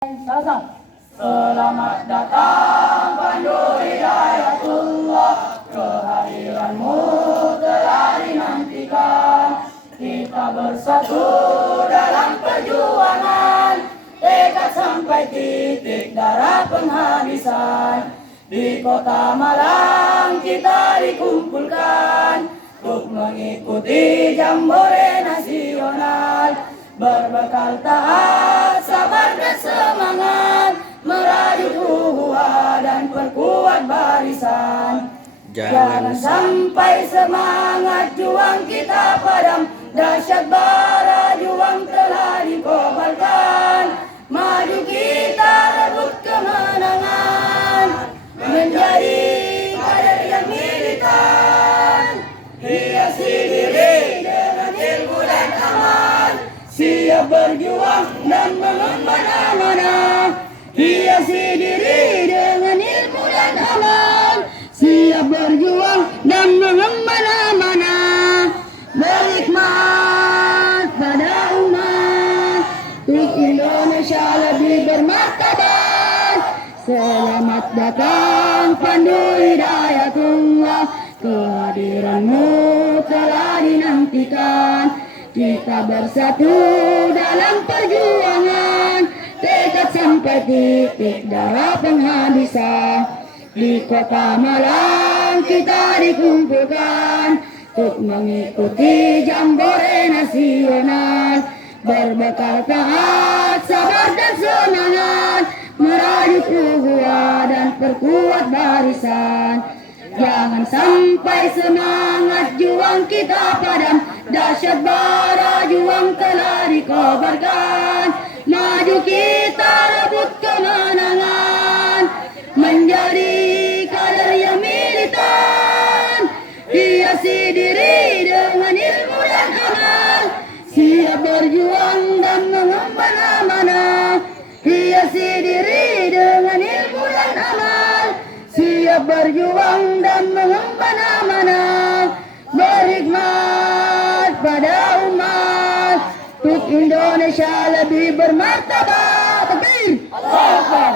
Selamat datang Pandu Hidayatullah, kehadiranmu telah dinantikan. Kita bersatu dalam perjuangan, tekad sampai titik darah penghabisan. Di kota Malang kita dikumpulkan untuk mengikuti jambore nasional. Berbekal taat, sabar dan semangat, merajut uhuah dan perkuat barisan. Jangan sampai semangat juang kita padam, dahsyat bara juang telah dikobarkan. Maju kita rebut kemenangan, menjadi kader yang militan, hiasi diri dengan ilmu dan amal, siap berjuang dan mengemban amanah. Hiasi diri dengan ilmu dan amal, siap berjuang dan mengemban amanah. Berhikmat pada umat, untuk Indonesia lebih bermartabat. Selamat datang Pandu Hidayatullah, kehadiranmu telah dinantikan. Kita bersatu dalam perjuangan, tekad sampai titik darah penghabisan. Di kota Malang kita dikumpulkan untuk mengikuti jambore nasional. Berbekal taat, sabar dan semangat, merajut uhuah dan perkuat barisan. Jangan sampai semangat juang kita padam, dahsyat bara juang telah dikobarkan. Maju kita rebut kemenangan, menjadi kader yang militan. Hiasi diri dengan ilmu dan amal, siap berjuang dan mengemban amanah. Hiasi diri dengan ilmu dan amal, siap berjuang dan mengemban amanah. Berhikmat pada umat, untuk Indonesia lebih bermartabat. Takbir! Allahu Akbar!